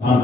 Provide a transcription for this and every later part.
ماں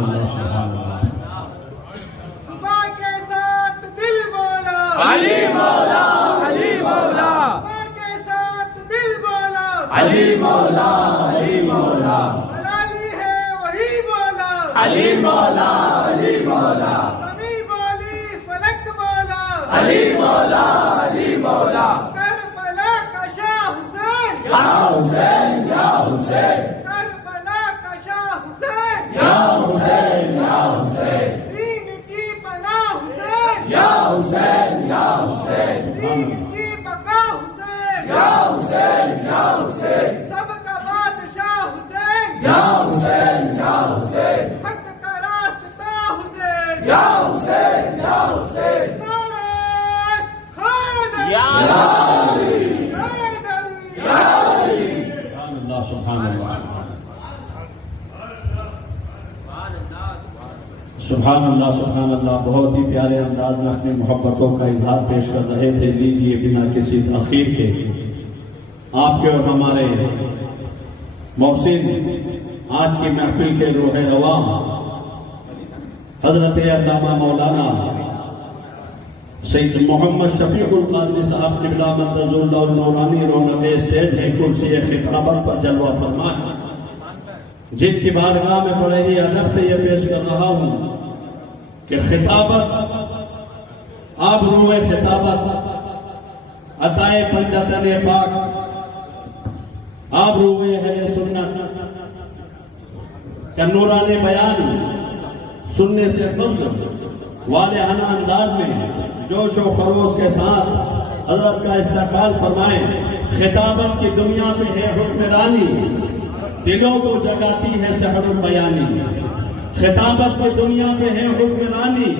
کے ساتھ دل مولا علی مولا علی مولا ماں کے ساتھ دل مولا علی مولا علی مولا حلالی ہے وہی مولا علی مولا علی مولا زمیں بولی فلک مولا علی مولا علی مولا کربلا کا شاہ حسین یا حسین یا حسین کربلا کا شاہ حسین یا حسین یا حسین دین کی پناہ حسین یا حسین یا حسین دین کی بقا حسین یا حسین یا حسین سب کا بادشاہ حسین یا حسین یا حسین حق کا راستہ حسین یا حسین یا حسین نعرہ حیدری یا حیدری اللہ سبحان اللہ سبحان اللہ سبحان اللہ بہت ہی پیارے انداز میں اپنی محبتوں کا اظہار پیش کر رہے تھے. لیجیے بنا کسی تاخیر کے آپ کے اور ہمارے محسن آج کی محفل کے روح رواں حضرت علامہ مولانا سید محمد شفیق القادری صاحب قبلہ مدد اللہ النورانی رونق اسٹیج ہے کرسی خطابت پر جلوہ فرمائے، جن کی بارگاہ میں بڑے ہی ادب سے یہ پیش کر رہا ہوں کہ خطابت آپ روح خطابت عطائے پنجتن پاک آپ روح اہل سنت کا نورانی بیان سننے سے قبل والہانہ انداز میں جوش و خروش کے ساتھ حضرت کا استقبال فرمائیں. خطابت کی دنیا پہ ہے حکمرانی، دلوں کو جگاتی ہے سحر بیانی. خطابت کی دنیا پہ ہے حکمرانی،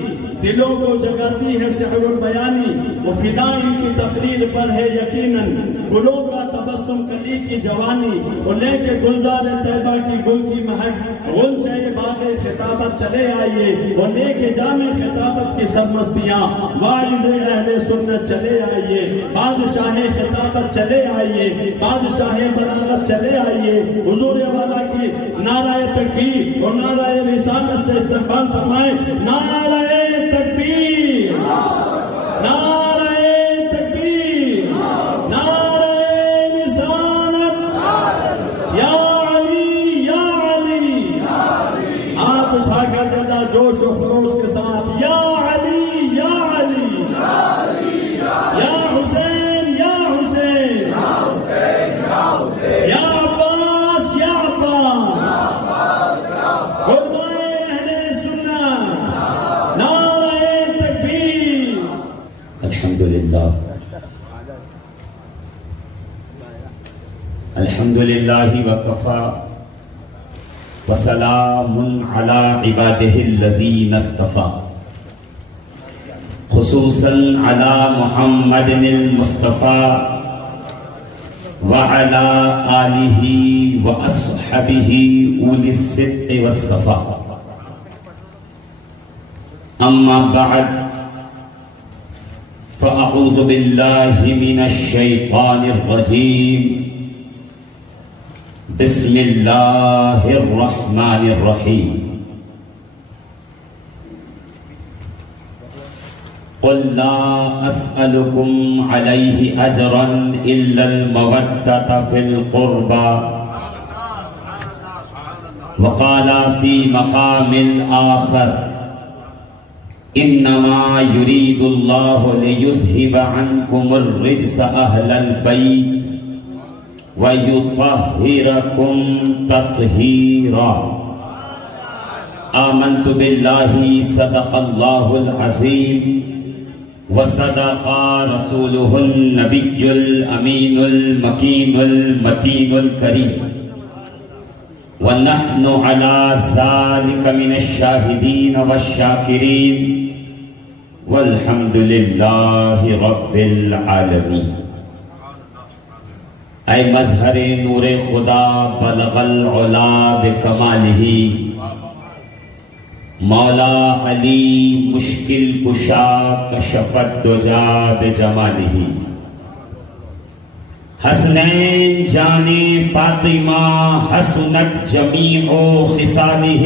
دلوں کو جگاتی ہے سحر بیانی. وہ فدا ان کی تقریر پر ہے یقیناً گلوں کا تبسم کلی کی جوانی. وہ لے کے گلزار طیبہ کی گل کی مہک غنچہ باغ خطابت چلے آئیے. وہ لے کے جامع خطابت کی سب مستیاں واعظ اہل سنت چلے آئیے. بادشاہ خطابت چلے آئیے، بادشاہ بلاغت چلے آئیے. حضور والا کی نعرہ تکبیر اور نعرہ رسالت سے استقبال فرمائے. نعرہ تکبیر، نعرہ تکبیر، نعرہ رسالت. یا علی یا علی، آپ اٹھا کر دیتا جوش و خروش کے ساتھ یا علی یا علی، یا حسین یا حسین، یا عباس یا عباس، علماء اہل سنت، نعرہ تکبیر. الحمدللہ الحمدللہ وکفا وسلام علی عبادہ الذین اصطفیٰ خصوصاً علی محمد المصطفیٰ وعلی آلہ واصحابہ اولی الصدق والصفا. اما بعد فأعوذ باللہ من الشیطان الرجیم. بسم اللہ الرحمن الرحیم. قل لا أسألكم عليه أجرا إلا المودة في القربى. وقال في مقام آخر انما يريد الله ليذهب عنكم الرجس اهل البيت ويطهركم تطهيرا. آمنت بالله صدق الله العظيم وصدق رسوله النبي الأمين المكين المتين الكريم. ونحن على ذلك من الشاهدين والشاكرين والحمد لله رب العالمين. اے مظہر نور خدا بلغ العلا بکمالہ، مولا علی مشکل کشا کشف الدجا بجمالہ. حسنین جان فاطمہ حسنت جمیع خصالہ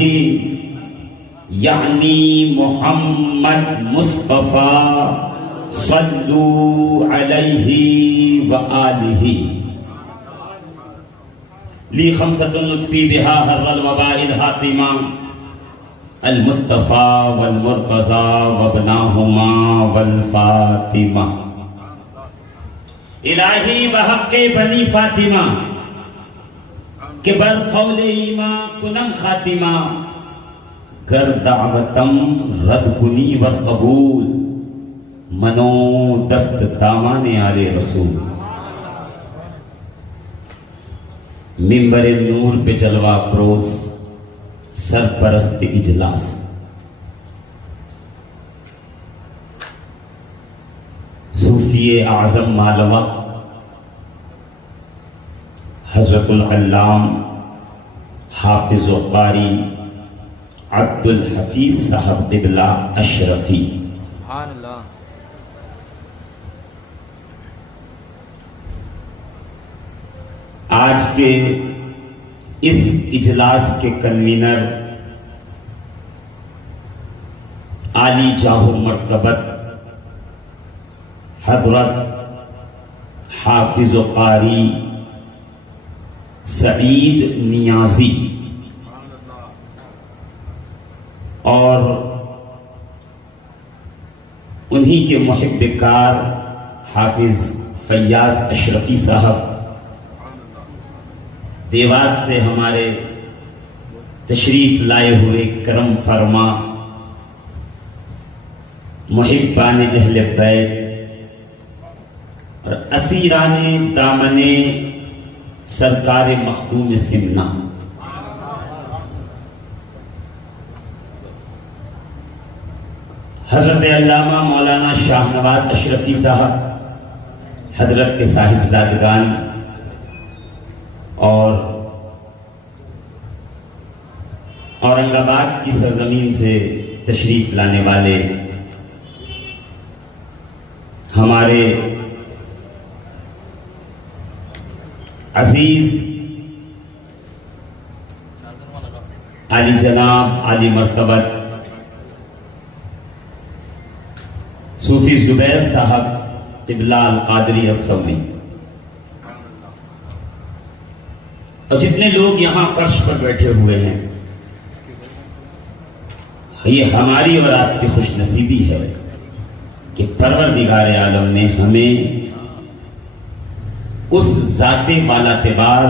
یعنی محمد مصطفیٰ صلو علیہ وآلہ لی خمسۃ نطفی بہا حر الوباء الحاتمہ المصطفیٰ والمرتضیٰ وابناہما والفاطمہ الہی بحق بنی فاطمہ کہ بر قول ایمان کنم خاتمہ گر دعوتم رد کنی ور قبول منو دست دامان آل رسول ممبر نور پہ جلوہ افروز سرپرست اجلاس صوفی اعظم مالوہ حضرت العلام حافظ و قاری عبد الحفیظ صاحب قبلہ اشرفی، سبحان اللہ۔ آج کے اس اجلاس کے کنوینر عالی جاہ و مرتبت حضرت حافظ و قاری سعید نیازی اور انہی کے محب کار حافظ فیاض اشرفی صاحب دیواس سے ہمارے تشریف لائے ہوئے کرم فرما محبان اہل بیت اور اسیران دامن سرکار مخدوم سمنا، حضرت علامہ مولانا شاہ نواز اشرفی صاحب، حضرت کے صاحبزادگان اور اورنگ آباد کی سرزمین سے تشریف لانے والے ہمارے عزیز عالی جناب عالی مرتبت صوفی زبیر صاحب قبلہ القادری السومی، اور جتنے لوگ یہاں فرش پر بیٹھے ہوئے ہیں، یہ ہماری اور آپ کی خوش نصیبی ہے کہ پروردگار عالم نے ہمیں اس ذات والا تبار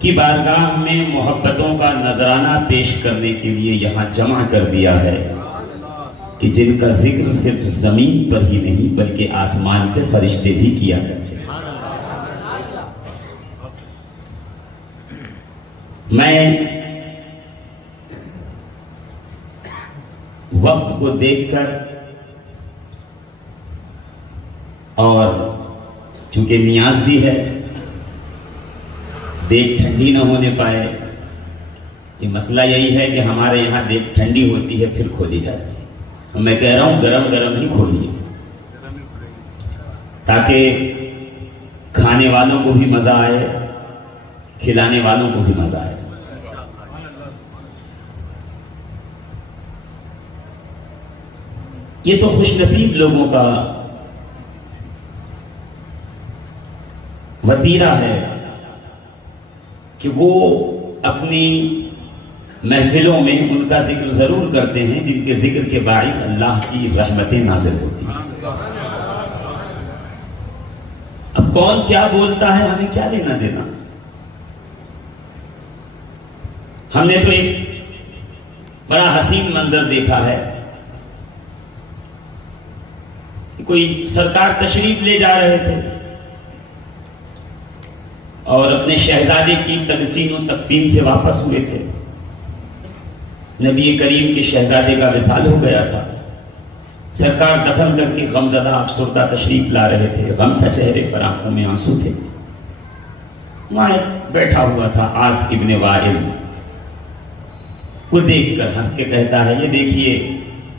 کی بارگاہ میں محبتوں کا نذرانہ پیش کرنے کے لیے یہاں جمع کر دیا ہے کہ جن کا ذکر صرف زمین پر ہی نہیں بلکہ آسمان پہ فرشتے بھی کیا کرتے ہیں۔ میں وقت کو دیکھ کر اور چونکہ نیاز بھی ہے، دیگ ٹھنڈی نہ ہونے پائے، یہ مسئلہ یہی ہے کہ ہمارے یہاں دیگ ٹھنڈی ہوتی ہے پھر کھولی جاتی ہے، اور میں کہہ رہا ہوں گرم گرم ہی کھولیے تاکہ کھانے والوں کو بھی مزہ آئے، کھلانے والوں کو بھی مزہ آئے۔ یہ تو خوش نصیب لوگوں کا وتیرہ ہے کہ وہ اپنی محفلوں میں ان کا ذکر ضرور کرتے ہیں جن کے ذکر کے باعث اللہ کی رحمتیں نازل ہوتی ہیں۔ اب کون کیا بولتا ہے ہمیں کیا لینا دینا؟ ہم نے تو ایک بڑا حسین منظر دیکھا ہے، کوئی سرکار تشریف لے جا رہے تھے اور اپنے شہزادے کی تدفین و تکفین سے واپس ہوئے تھے، نبی کریم کے شہزادے کا وصال ہو گیا تھا، سرکار دفن کر کے غمزدہ افسردہ تشریف لا رہے تھے، غم تھا چہرے پر، آنکھوں میں آنسو تھے۔ وہاں بیٹھا ہوا تھا عاص ابن وائل، وہ دیکھ کر ہنس کے کہتا ہے، یہ دیکھیے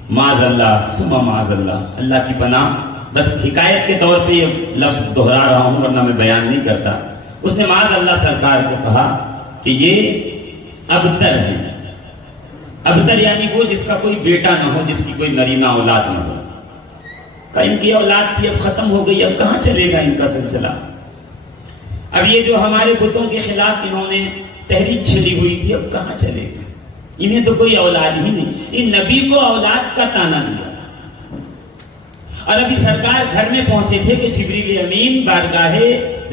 معاذ اللہ ثم معاذ اللہ، اللہ کی پناہ، بس حکایت کے طور پہ یہ لفظ دہرا رہا ہوں ورنہ میں بیان نہیں کرتا۔ اس نے معاذ اللہ سرکار کو کہا کہ یہ ابتر ہیں، ابتر یعنی وہ جس کا کوئی بیٹا نہ ہو، جس کی کوئی نرینہ اولاد نہ ہو. کہ ان کی اولاد تھی اب ختم ہو گئی، اب کہاں چلے گا ان کا سلسلہ. اب یہ جو ہمارے بتوں کے خلاف انہوں نے تحریک چھیڑی ہوئی تھی، اب کہاں چلے گا. انہیں تو کوئی اولاد ہی نہیں. ان نبی کو اولاد کا تانا دیا. اور ابھی سرکار گھر میں پہنچے تھے کہ جبریل امین بارگاہ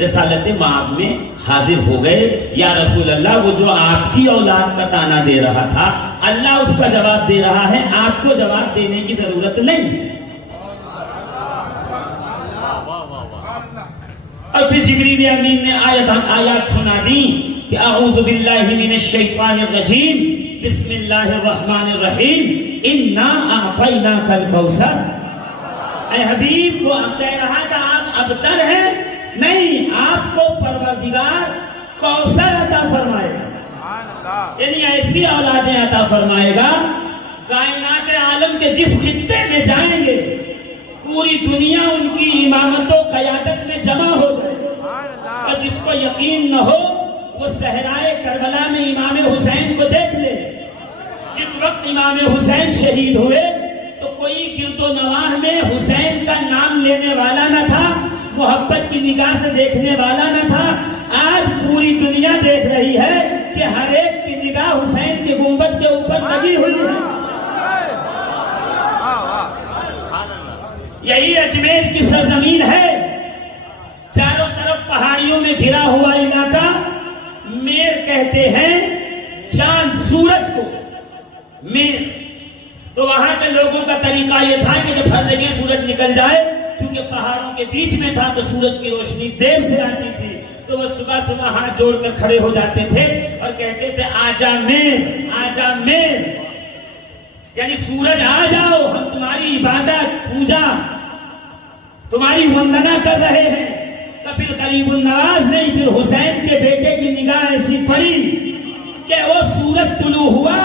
رسالت مآب میں حاضر ہو گئے. یا رسول اللہ، وہ جو آپ کی اولاد کا تانا دے رہا تھا، اللہ اس کا جواب دے رہا ہے، آپ کو جواب دینے کی ضرورت نہیں. اور پھر جبریل امین نے آیات سنا دی کہ اعوذ باللہ من الشیطان الرجیم، بسم اللہ الرحمن الرحیم، انا اعطیناک الکوثر. اے حبیب، وہ کہہ رہا تھا آپ ابتر ہیں، نہیں، آپ کو پروردگار کوثر عطا فرمائے گا، یعنی ایسی اولادیں عطا فرمائے گا. کائنات عالم کے جس خطے میں جائیں گے پوری دنیا ان کی امامت و قیادت میں جمع ہو جائے. اور جس کو یقین نہ ہو وہ صحرائے کربلا میں امام حسین کو دیکھ لے. جس وقت امام حسین شہید ہوئے تو کوئی گرد و نواح میں حسین کا نام لینے والا نہ تھا، محبت کی نگاہ سے دیکھنے والا نہ تھا. آج پوری دنیا دیکھ رہی ہے کہ ہر ایک کی نگاہ حسین کے گنبد کے اوپر لگی ہوئی ہے. یہی اجمیر کی سرزمین ہے، چاروں طرف پہاڑیوں میں گھرا ہوا علاقہ. میر کہتے ہیں چاند سورج کو میر. تو وہاں کے لوگوں کا طریقہ یہ تھا کہ جب ہر جگہ سورج نکل جائے، چونکہ پہاڑوں کے بیچ میں تھا تو سورج کی روشنی دیر سے آتی تھی، تو وہ صبح صبح ہاتھ جوڑ کر کھڑے ہو جاتے تھے اور کہتے تھے آجا میر، آجا میر، یعنی سورج آ جاؤ، ہم تمہاری عبادت پوجا تمہاری وندنا کر رہے ہیں. کبھی غریب النواز نہیں، پھر حسین کے بیٹے کی نگاہ ایسی پڑی کہ وہ سورج طلوع ہوا،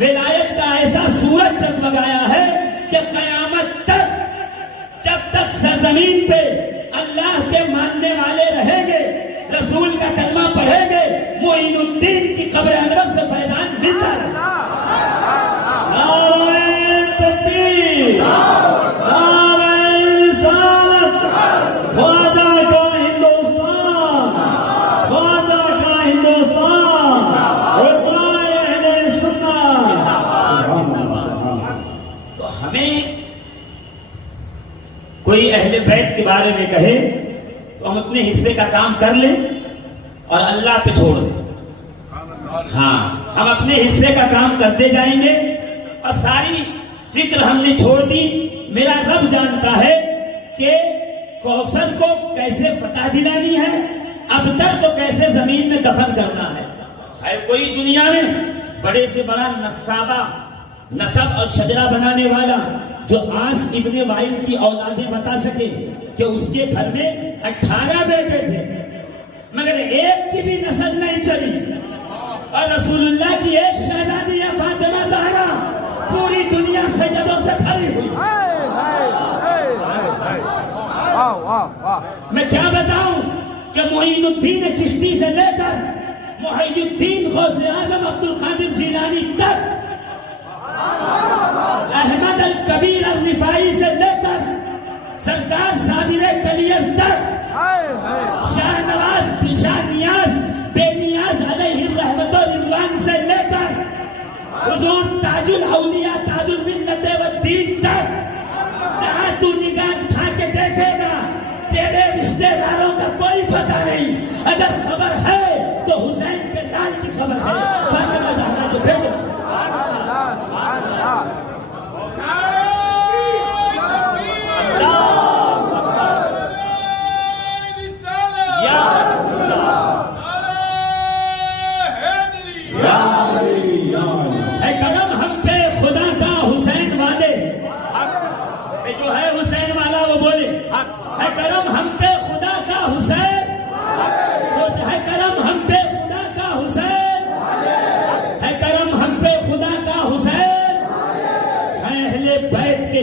ولایت کا ایسا سورج چمکایا ہے کہ قیامت تک، جب تک سرزمین پہ اللہ کے ماننے والے رہیں گے، رسول کا کلمہ پڑھیں گے، معین الدین کی قبر انور سے فیضان ملتا رہے. نعرہ تکبیر، نعرہ رسالت، خواجہ کا ہندوستان، خواجہ کا ہندوستان، علماء اہل سنت. تو ہمیں کوئی اہل بیت کے بارے میں کہے تو ہم اپنے حصے کا کام کر لیں اور اللہ پہ چھوڑ دیں. ہاں، ہم اپنے حصے کا کام کرتے جائیں گے اور ساری فکر ہم نے چھوڑ دی. میرا رب جانتا ہے کہ کوثر کو کیسے فتح دلانی ہے، ابتر کو کیسے زمین میں دفن کرنا ہے. ہے کوئی دنیا میں بڑے سے بڑا نصابہ، نسب اور شجرہ بنانے والا جو آس ابن وائل کی اولادیں بتا سکے کہ اس کے گھر میں 18 بیٹے تھے مگر ایک کی بھی نسل نہیں چلی، اور رسول اللہ کی ایک شہزادی ہے فاطمہ زہرا پوری دنیا سجدوں سے بھری ہوئی. میں کیا بتاؤں کہ معین الدین چشتی سے لے کر محی الدین غوث اعظم عبد القادر جیلانی تک، احمد الکبیر الرفاعی سے لے کر سرکار صابر کلیر تک، شاہ نواز شاہ نیاز بے نیاز علیہ الرحمت و رضوان سے لے کر حضور تاج الاولیاء تاج الملت والدین تک، جہاں تو نگاہ اٹھا کے دیکھے گا تیرے رشتہ داروں کا کوئی پتہ نہیں. اگر خبر ہے تو حسین کے لال کی خبر ہے، فاطمہ زہرا کو بھیجو.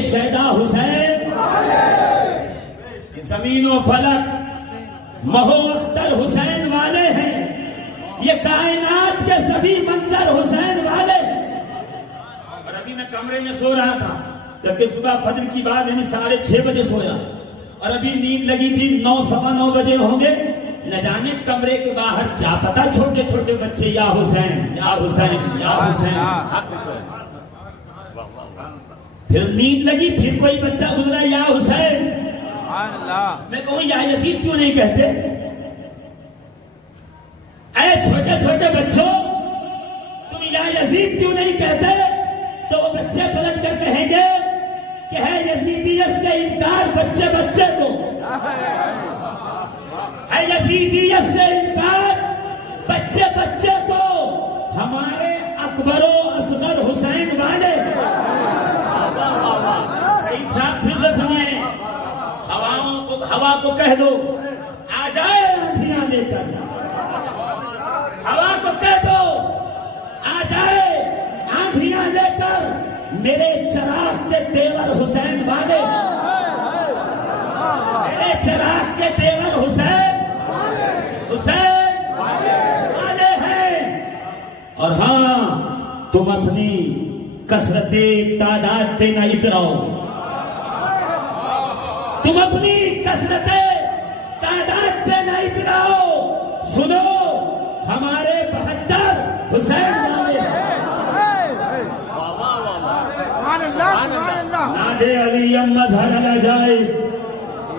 شہدا حسین، زمین و فلک مہو اختر حسین والے ہیں، یہ کائنات کے سبھی منظر حسین والے ہیں. کمرے میں سو رہا تھا، جبکہ صبح فجر کی بعد یعنی 6:30 بجے سویا، اور ابھی نیند لگی تھی 9 سوا 9 بجے ہوں گے، نہ جانے کمرے کے باہر کیا پتا چھوٹے چھوٹے بچے یا حسین یا حسین یا حسین. پھر نیند لگی، پھر کوئی بچہ گزرا یا حسین. میں کہوں یا یزید کیوں نہیں کہتے؟ اے چھوٹے چھوٹے بچوں، تم یا یزید کیوں نہیں کہتے؟ تو وہ بچے پلٹ کر کہیں گے کہ ہے یزیدیت سے انکار بچے بچے کو، ہے یزیدیت سے انکار بچے بچے کو، ہمارے اکبر و اصغر حسین والے. سعید صاحب پھر سے سنیں، ہوا کو کہہ دو آ جائے آندھیاں لے کر، ہوا کو کہہ دو آ جائے آندھیاں لے کر، میرے چراغ کے دیور حسین والے، میرے چراغ کے دیور حسین والے ہیں. اور ہاں تم اپنی کثرت تعداد پہ نہ اتراؤ، تم اپنی کثرت تعداد پہ نہ اتراؤ. سنو ہمارے 72 حسین والے ہیں. نادے علی مظہر العجائب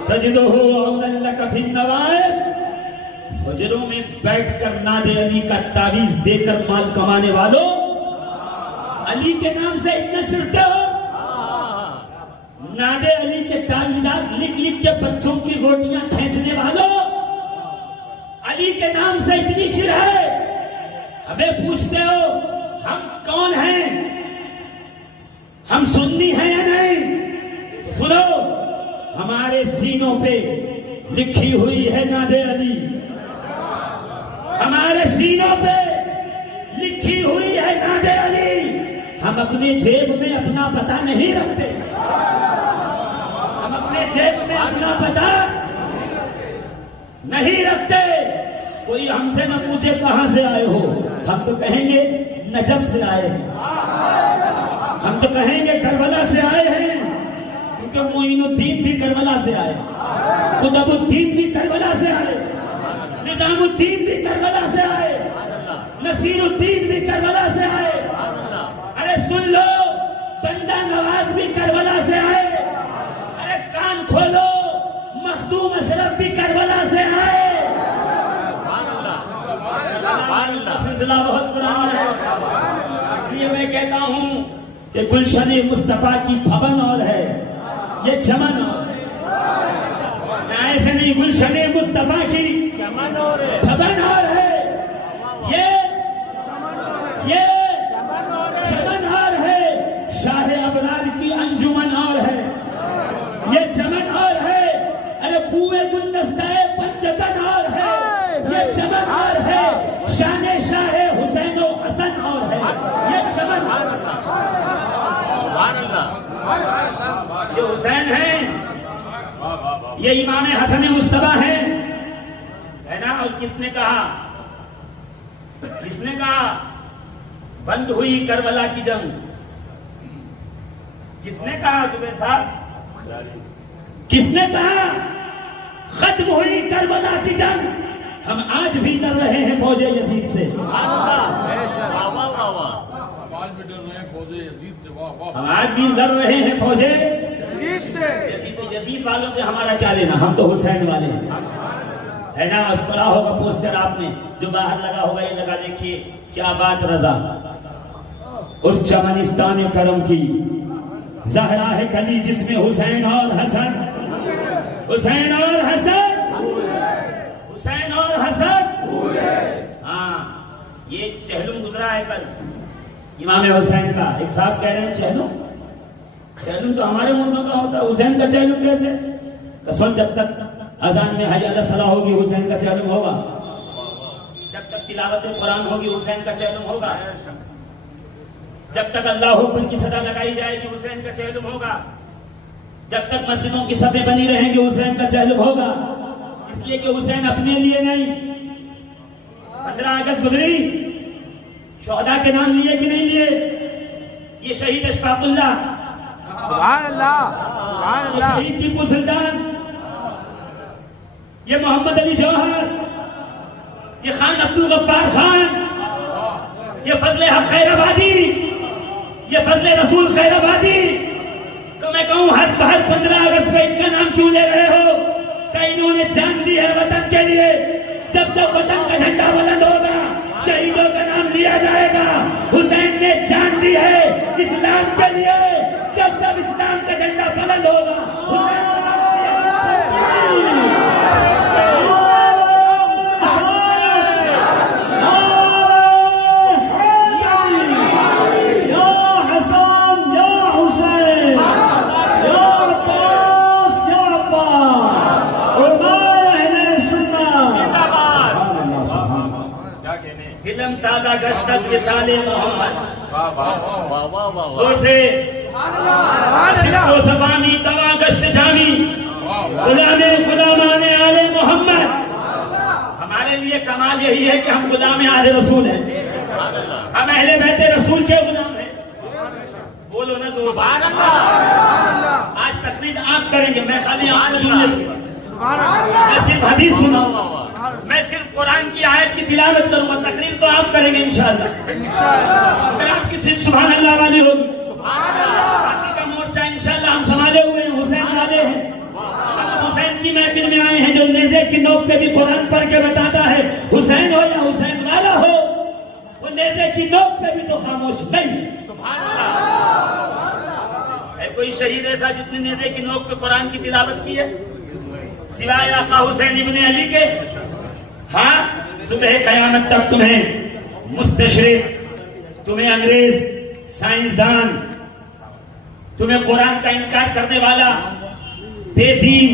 تجدہ عونا لک فی النوائب. حجروں میں بیٹھ کر نادے علی کا تعویذ دے کر مال کمانے والوں، علی کے نام سے اتنا چڑھتے ہو. نادے علی کے تعویذات لکھ لکھ کے بچوں کی روٹیاں کھینچنے والوں، علی کے نام سے اتنی چڑھ ہے. ہمیں پوچھتے ہو ہم کون ہیں؟ ہم سنی ہیں یا نہیں؟ سنو ہمارے سینوں پہ لکھی ہوئی ہے نادے علی، ہمارے سینوں پہ لکھی ہوئی ہے نادے علی. ہم اپنے جیب میں اپنا پتہ نہیں رکھتے، ہم اپنے جیب میں اپنا پتہ نہیں رکھتے. کوئی ہم سے نہ پوچھے کہاں سے آئے ہو، ہم تو کہیں گے نجف سے آئے ہیں، ہم تو کہیں گے کربلا سے آئے ہیں، کیونکہ معین الدین بھی کربلا سے آئے، قطب الدین بھی کربلا سے آئے، نظام الدین بھی کربلا سے آئے، نصیر الدین بھی کربلا سے آئے. ارے سن لو بندہ نواز بھی کربلا سے آئے. ارے کان کھولو مخدوم اشرف بھی کربلا سے آئے. سلسلہ بہت پرانا ہے، اس لیے میں کہتا ہوں کہ گلشن مصطفیٰ کی بھون اور ہے، یہ چمن اور ہے. ایسے نہیں، گلشن مصطفیٰ کی بھون اور ہے، یہ چمن اور ہے. شاہ ابرار کی انجمن اور ہے، یہ چمن اور ہے. ارے بوئے گلدستہ پنجتن اور ہے، یہ چمن اور ہے. شان شاہ حسین و حسن اور ہے، یہ چمن اور ہے. یہ حسین ہیں، یہ امام حسن مصطفیٰ ہیں، ہے نا. اور کس نے کہا بند ہوئی کربلا کی جنگ؟ کس نے کہا زبیر صاحب؟ کس نے کہا ختم ہوئی کربلا کی جنگ؟ ہم آج بھی لڑ رہے ہیں فوج یزید سے، ہم آج بھی لڑ رہے ہیں فوج یزید سے. یزید والوں سے ہمارا کیا لینا، ہم تو حسین والے ہیں، ہے نا. اور پڑا ہوگا پوسٹر آپ نے جو باہر لگا ہوگا، یہ لگا دیکھیے، کیا بات رضا اس چمنستان کرم کی زہرا ہے کلی جس میں حسین اور حسن، حسین اور حسن، حسین اور حسن. ہاں یہ چہلم گزرا ہے کل امام حسین کا. ایک صاحب کہہ رہے ہیں چہلم تو ہمارے ملکوں کا ہوتا ہے، حسین کا چہلم کیسے؟ سن جب تک اذان میں حی علی الصلاۃ ہوگی حسین کا چہلم ہوگا، جب تک تلاوت قرآن ہوگی حسین کا چہلم ہوگا، جب تک اللہ اکبر کی صدا لگائی جائے گی حسین کا چہلم ہوگا، جب تک مسجدوں کی صفیں بنی رہیں گی حسین کا چہلم ہوگا. اس لیے کہ حسین اپنے لیے نہیں. 15 اگست گزری، شہداء کے نام لیے کہ نہیں لیے؟ یہ شہید اشفاق اللہ، سبحان اللہ سبحان یہ اللہ شہید ٹیپو سلطان، یہ محمد علی جوہر، یہ خان عبدالغفار خان، یہ فضل حق خیر آبادی، یہ فضل رسول خیر آبادی، تو میں کہوں ہر 15 اگست پہ ان کا نام کیوں لے رہے ہو؟ کہ انہوں نے جان دی ہے وطن کے لیے. جب جب وطن کا جھنڈا بلند ہوگا شہیدوں کا نام لیا جائے گا. حسین نے جان دی ہے اسلام کے لیے. جب جب اسلام کا جھنڈا بلند ہوگا حسین کا نام لیا فلم تازہ گشت از وصال محمد سوسے سکو زبانی توا گشت جانی غلام غلامان آل محمد. ہمارے لیے کمال یہی ہے کہ ہم غلام آل رسول ہیں، ہم اہل بیت رسول کے غلام ہیں. بولو نا سبحان اللہ. آج تخریج آپ کریں گے، میں خالی آپ کو سننے میں صرف حدیث سناؤں، میں صرف قرآن کی آیت کی تلاوت کروں گا. تقریر تو آپ کریں گے انشاءاللہ. اگر آپ کی صرف سبحان اللہ والی ہوگی، باقی کا مورچہ انشاءاللہ ہم سنبھالے ہوئے ہیں، حسین والے ہیں. ہم حسین کی محفل میں آئے ہیں جو نیزے کی نوک پہ بھی قرآن پڑھ کے بتاتا ہے حسین ہو یا حسین والا ہو، وہ نیزے کی نوک پہ بھی تو خاموش نہیں. ہے کوئی شہید ایسا جس نے نیزے کی نوک پہ قرآن کی تلاوت کی ہے سوائے آقا حسین ابن علی کے؟ ہاں، صبح قیامت تک تمہیں مستشرق، تمہیں انگریز، سائنسدان، تمہیں قرآن کا انکار کرنے والا، بے دین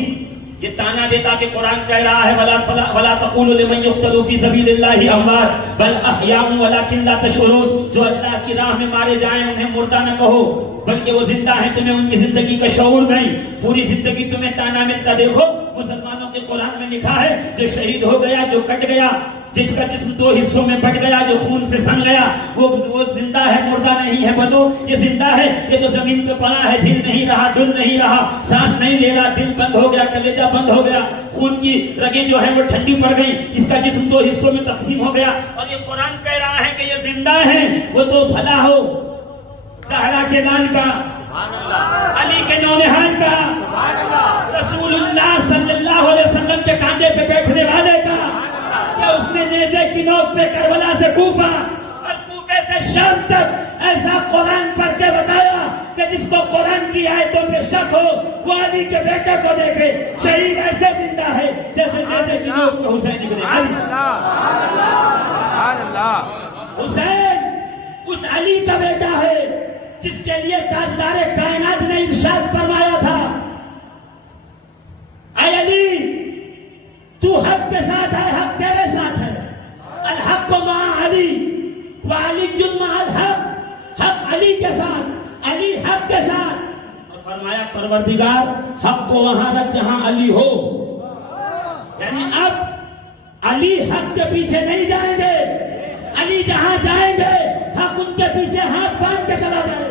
یہ تانا دیتا کہ قرآن کہہ رہا ہے وَلَا تَقُولُوا لِمَنْ يُقْتَلُ فِي سَبِيلِ اللَّهِ أَمْوَاتٌ بَلْ أَحْيَاءٌ وَلَكِنْ لَا تَشْعُرُونَ. جو اللہ کی راہ میں مارے جائیں انہیں مردہ نہ کہو بلکہ وہ زندہ ہیں، تمہیں ان کی زندگی کا شعور نہیں. پوری زندگی تمہیں تانا ملتا دیکھو. مسلمانوں کے قرآن میں لکھا ہے جو شہید ہو گیا، جو کٹ گیا، جس کا جسم 2 حصوں میں بٹ گیا، جو خون سے سن گیا، وہ زندہ ہے، مردہ نہیں ہے. بدو یہ زندہ ہے، یہ تو زمین پہ پڑا ہے، ہل نہیں رہا، ڈل نہیں رہا، سانس نہیں لے رہا، دل بند ہو گیا، کلیجہ بند ہو گیا، خون کی رگیں جو ہیں وہ ٹھنڈی پڑ گئی، اس کا جسم 2 حصوں میں تقسیم ہو گیا. اور یہ قرآن کہہ رہا ہے کہ یہ زندہ ہے. وہ تو بھلا ہو زہرا کے لال کا، علی کے نونہال کا، رسول اللہ صلی اللہ علیہ وسلم کے کاندھے پہ بیٹھنے والے کا، کہ اس نے نیزے کی نوک پہ کربلا سے کوفہ اور کوفے سے شام تک ایسا قرآن پڑھ کے بتایا کہ جس کو قرآن کی آیتوں پہ شک ہو وہ علی کے بیٹے کو دیکھے. شہید ایسے زندہ ہے جیسے نیزے کی نوک پہ حسین ابن علی. حسین اس علی کا بیٹا ہے جس کے لیے تاجدار کائنات نے ارشاد فرمایا تھا اے علی تو حق کے ساتھ ہے، حق تیرے ساتھ ہے. الحق مع علی وعلی مع الحق. حق علی کے ساتھ، علی حق کے ساتھ. اور فرمایا پروردگار حق کو وہاں رکھ جہاں علی ہو. یعنی اب علی حق کے پیچھے نہیں جائیں گے، علی جہاں جائیں گے حق ان کے پیچھے ہاتھ باندھ کے چلا جائے.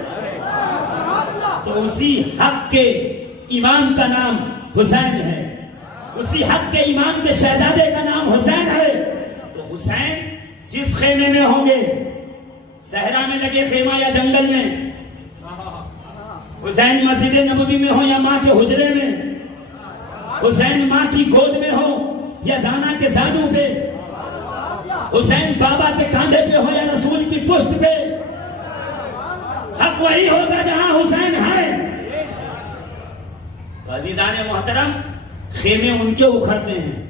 تو اسی حق کے امام کا نام حسین ہے، اسی حق کے امام کے شہزادے کا نام حسین ہے. تو حسین جس خیمے میں ہوں گے، صحرا میں لگے خیمہ یا جنگل میں، حسین مسجد نبوی میں ہو یا ماں کے حجرے میں، حسین ماں کی گود میں ہو یا دانا کے زانوں پہ، حسین بابا کے کاندھے پہ ہو یا رسول کی پشت پہ، حق وہی ہوگا جہاں حسین ہے. عزیزان محترم، خیمے ان کے اکھڑتے ہیں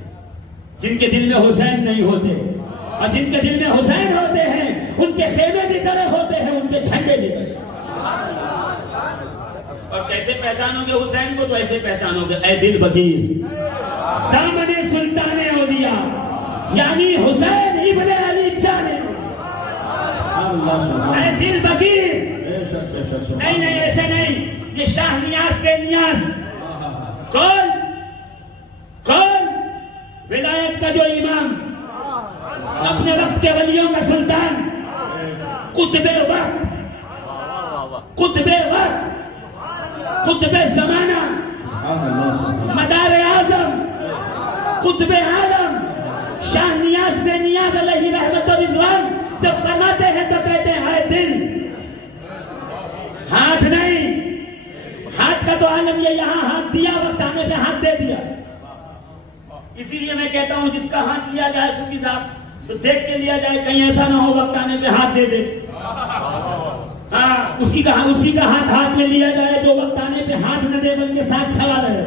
جن کے دل میں حسین نہیں ہوتے، اور جن کے دل میں حسین ہوتے ہیں ان کے خیمے بھی کڑے ہوتے ہیں، ان کے جھنڈے بھی کڑے. اور کیسے پہچانو گے حسین کو؟ تو ایسے پہچانو گے اے دل بغیر دامن سلطان اولیاء، یعنی حسین ابن علی جانے. اے دل بغیر، نہیں نہیں ایسے نہیں. یہ شاہ نیاز بے نیاز کون؟ ولایت کا جو امام، اپنے وقت کے ولیوں کا سلطان، قطب وقت، قطب وقت، قطب زمانہ، مدار اعظم، قطب عالم، شاہ نیاز بے نیاز علیہ رحمت و رضوان جب فرماتے ہیں تو کہتے ہیں اے دل، ہاتھ نہیں، ہاتھ کا تو عالم یہ یہاں ہاتھ دیا، وقت آنے پہ ہاتھ دے دیا. اسی لیے میں کہتا ہوں جس کا ہاتھ لیا جائے صوفی صاحب تو دیکھ کے لیا جائے، کہیں ایسا نہ ہو وقت آنے پہ ہاتھ دے دے. ہاں اسی کا ہاتھ میں لیا جائے جو وقت آنے پہ ہاتھ نہ دے بلکہ ساتھ کھڑا رہے.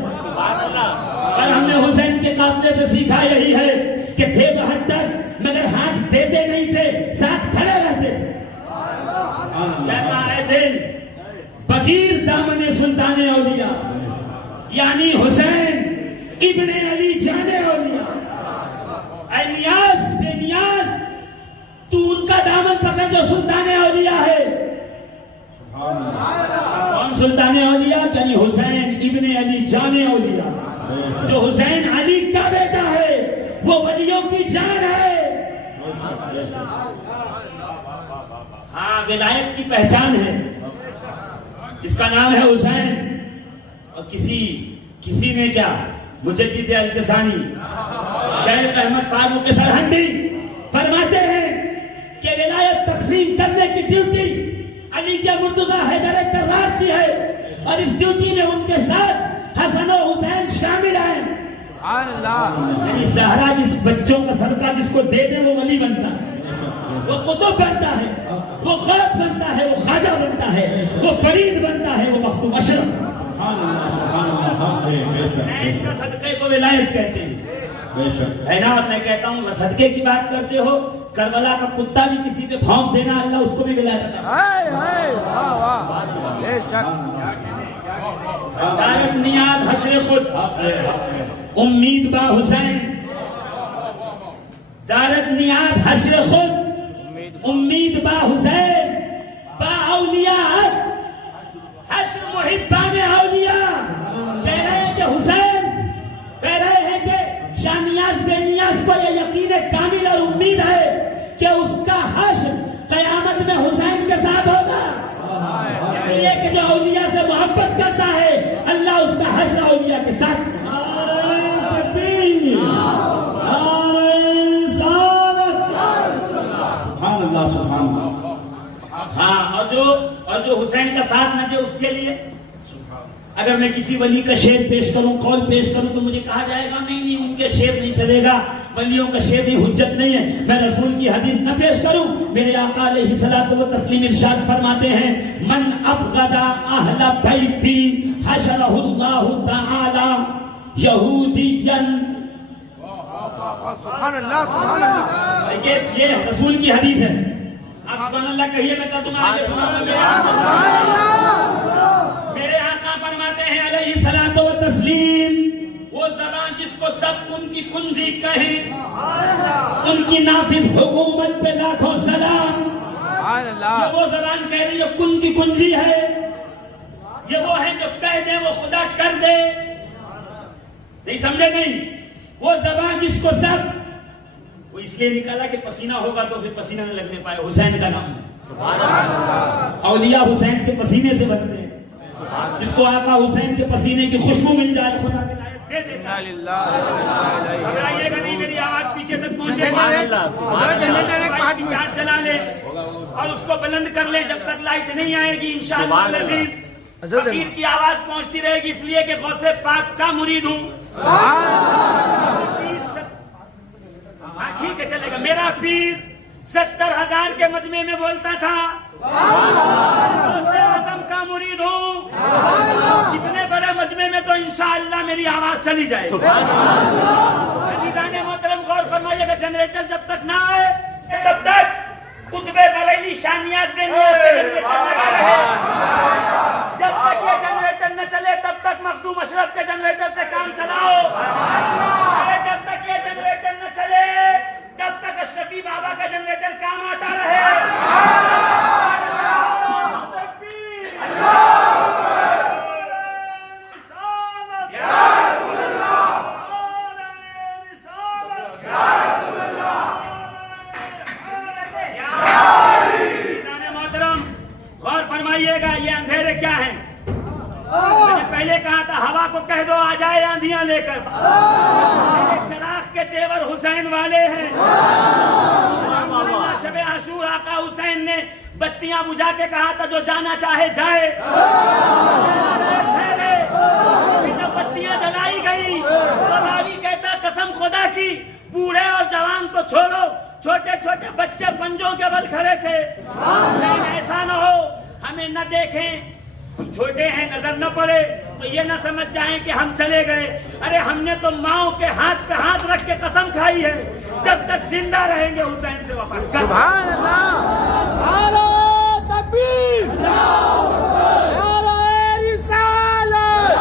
اور ہم نے حسین کے قافلے سے سیکھا یہی ہے کہ تھے 72 مگر ہاتھ دیتے نہیں تھے، ساتھ کھڑے رہتے. کہتا ہے دل بغیر دامن سلطان اولیاء یعنی حسین ابن علی جان اولیاء. اے نیاز بے نیاز تو ان کا دامن پکڑ جو سلطان اولیاء ہے. کون سلطان اولیاء؟ یعنی حسین ابن علی جان اولیاء. جو حسین علی کا بیٹا ہے وہ ولیوں کی جان ہے. ہاں ولایت کی پہچان ہے جس کا نام ہے حسین. اور کسی نے کیا مجدد التسانی شیخ احمد فاروق سرہندی فرماتے ہیں کہ ولایت تقسیم کرنے کی ڈیوٹی علی کے مرتضیٰ حیدر کرار کی ہے اور اس ڈیوٹی میں ان کے ساتھ حسن و حسین شامل ہیں. یعنی زہرا جس بچوں کا صدقہ جس کو دے دے وہ ولی بنتا ہے، وہ قطب بنتا ہے، وہ غوث بنتا ہے، وہ خواجہ بنتا ہے، وہ فرید بنتا ہے، وہ مختوم اشرف. اس کا صدقے کو ولایت کہتے ہیں. ہے نا. اور میں کہتا ہوں صدقے کی بات کرتے ہو، کربلا کا کتا بھی کسی پہ بھونک دینا اللہ اس کو بھی ولایت عطا کرتا ہے. دارت نیاز حشر خود امید با حسین. دارت نیاز حشر خود امید با حسین با اولیاء حشر محبان اولیاء. کہہ رہے ہیں کہ حسین، کہہ رہے ہیں کہ شاہ نیاز بے نیاز کو یہ یقین کامل اور امید ہے کہ اس کا حشر قیامت میں حسین کے ساتھ ہوگا. اس لیے کہ جو اولیاء سے محبت کرتا ہے اللہ اس کا حشر اولیاء کے ساتھ. ہاں اور جو حسین کا ساتھ نہ دے اس کے لیے اگر میں کسی ولی کا شعر پیش کروں، قول پیش کروں تو مجھے کہا جائے گا نہیں ان کے شعر نہیں چلے گا، ولیوں کا شعر نہیں، حجت نہیں ہے. میں رسول کی حدیث نہ پیش کروں. میرے آقا علیہ الصلوۃ والتسلیم ارشاد فرماتے ہیں من ابغض اہل بیتی حشرہ اللہ تعالی یہودیا. سبحان اللہ سبحان اللہ. یہ رسول کی حدیث ہے. آپ سبحان اللہ کہیے، میں ترجمہ آگے سناؤں گا. میرے آقا فرماتے ہیں علیہ الصلوۃ والتسلیم وہ زبان جس کو سب ان کی کنجی کہیں، ان کی نافذ حکومت پہ لاکھوں سلام. یہ وہ زبان کہہ رہی جو کن کی کنجی ہے، یہ وہ ہے جو کہہ دے وہ خدا کر دے. نہیں سمجھے؟ نہیں. وہ زبان جس کو سب، وہ اس لیے نکالا کہ پسینہ ہوگا تو پھر پسینہ نہ لگنے پائے. حسین کا نام ہے. اولیاء حسین کے پسینے سے بنتے ہیں. جس کو آقا حسین کے پسینے کی خوشبو مل جائے خدا ولایت دے دیتا ہے. گھبرائیے گا نہیں، میری آواز پیچھے تک پہنچے. چار چلا لے اور اس کو بلند کر لے جب تک لائٹ نہیں آئے گی. انشاءاللہ العزیز فقیر کی آواز پہنچتی رہے گی، اس لیے کہ غوث پاک کا مرید ہوں. ہاں ٹھیک ہے چلے گا. میرا پیر 70,000 کے مجمع میں بولتا تھا غوث اعظم کا مرید ہوں. کتنے بڑے مجمع میں تو انشاءاللہ میری آواز چلی جائے. عزیزان محترم غور فرمائیے گا، جنریٹر جب تک نہ آئے تب تک قطب بریلی شاہ نیاز بے نیاز کے جنریٹر لگا رہے. جب تک یہ جنریٹر نہ چلے تب تک مخدوم اشرف کے جنریٹر سے کام چلاؤ. جب تک یہ جنریٹر نہ چلے تب تک اشرفی بابا کا جنریٹر کام آتا رہے. فرمائیے گا یہ اندھیرے کیا ہیں؟ میں نے پہلے کہا تھا ہوا کو کہہ دو آ جائے آندھیاں لے کر. چراغ کے تیور حسین والے ہیں. شب عاشور آقا حسین نے بتیاں بجھا کے کہا تھا جو جانا چاہے جائے. جب بتیاں جلائی گئی تو راوی کہتا قسم خدا کی بوڑھے اور جوان کو چھوڑو, چھوٹے چھوٹے بچے پنجوں کے بل کھڑے تھے. ایسا نہ ہو ہمیں نہ دیکھیں, ہم چھوٹے ہیں نظر نہ پڑے تو یہ نہ سمجھ جائیں کہ ہم چلے گئے. ارے ہم نے تو ماؤں کے ہاتھ پہ ہاتھ رکھ کے قسم کھائی ہے جب تک زندہ رہیں گے حسین سے وفا. سبحان اللہ. نعرہ تکبیر, نعرہ رسالت,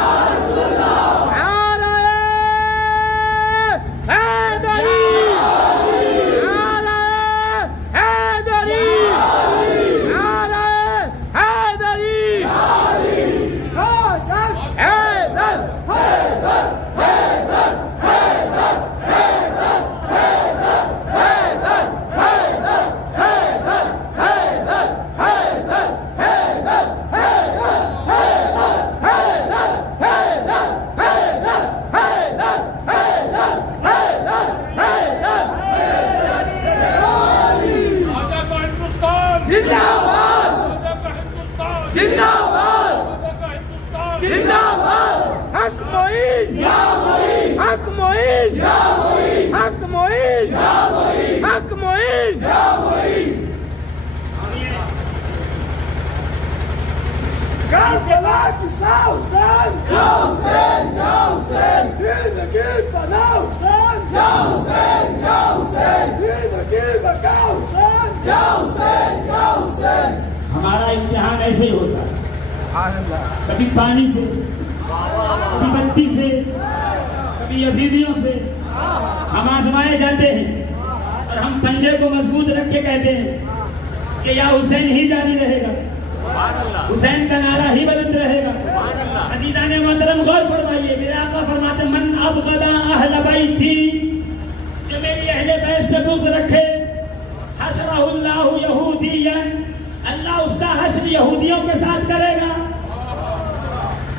نعرہ حیدری, نعرہ حیدری, نعرہ حیدری, حق معین, حق معین, حق معین, حق معین. کربلا کی شاہ حسین, یا حسین یا حسین, دین کی پناہ حسین, یا حسین یا حسین, دین کی بقا حسین. یا حسین یا حسین. ہمارا امتحان ایسے ہی ہوتا ہے, سبحان اللہ. کبھی پانی سے, کبھی بتی سے, کبھی یزیدیوں سے ہم آزمائے جاتے ہیں اور ہم پنجے کو مضبوط رکھ کے کہتے ہیں کہ یا حسین ہی جاری رہے گا, حسین کا نعرہ ہی بلند رہے گا. عزیزان محترم غور فرمائیے, میرے آقا فرماتے من ابغض اہل بیتی, جو میری اہل بیت سے بغض رکھے, حشرہ اللہ یہودیا, اللہ اس کا حشر یہودیوں کے ساتھ کرے گا.